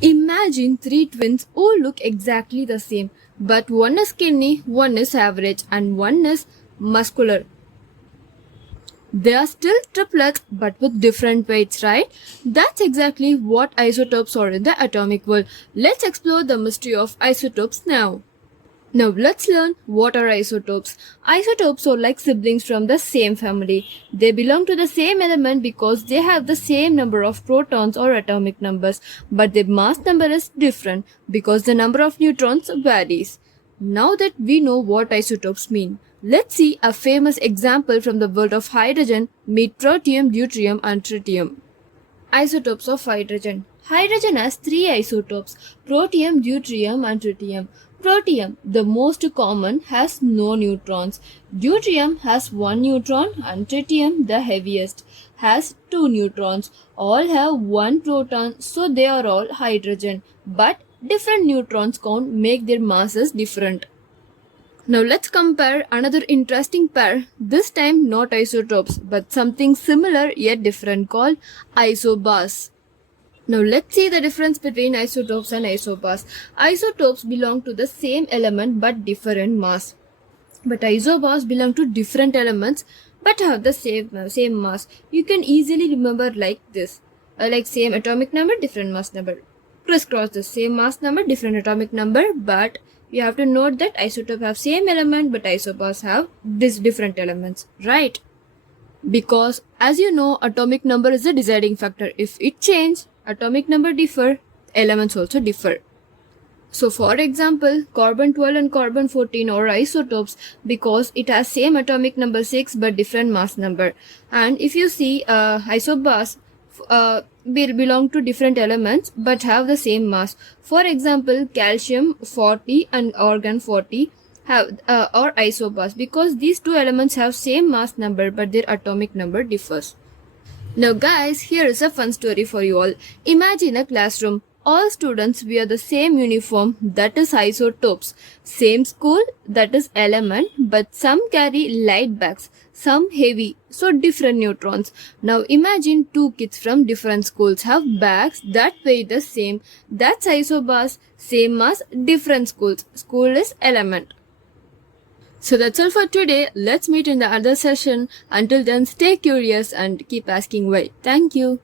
Imagine three twins who look exactly the same, but one is skinny, one is average, and one is muscular. They are still triplets but with different weights, right? That's exactly what isotopes are in the atomic world. Let's explore the mystery of isotopes now. Now let's learn what are isotopes. Isotopes are like siblings from the same family. They belong to the same element because they have the same number of protons or atomic numbers, but their mass number is different because the number of neutrons varies. Now that we know what isotopes mean, let's see a famous example from the world of hydrogen. Meet protium, deuterium and tritium. Isotopes of hydrogen. Hydrogen has three isotopes: protium, deuterium, and tritium. Protium, the most common, has no neutrons. Deuterium has one neutron, and tritium, the heaviest, has two neutrons. All have one proton, so they are all hydrogen. But different neutrons count make their masses different. Now let's compare another interesting pair, this time not isotopes but something similar yet different called isobars. Now let's see the difference between isotopes and isobars. Isotopes belong to the same element but different mass. But isobars belong to different elements but have the same mass. You can easily remember like this. Like same atomic number, different mass number. Crisscross the same mass number, different atomic number, but you have to note that isotopes have same element but isobars have different elements, right? Because as you know, atomic number is the deciding factor. If it changes, atomic number differ, elements also differ. So for example, carbon 12 and carbon 14 are isotopes because it has same atomic number 6 but different mass number. And if you see isobars belong to different elements but have the same mass. For example, calcium 40 and argon 40 have are isobars because these two elements have same mass number but their atomic number differs. Now guys, here is a fun story for you all. Imagine a classroom. All students wear the same uniform, that is isotopes. Same school, that is element, but some carry light bags, some heavy, so different neutrons. Now imagine two kids from different schools have bags that weigh the same. That's isobars, same mass, different schools. School is element. So that's all for today. Let's meet in the other session. Until then, stay curious and keep asking why. Thank you.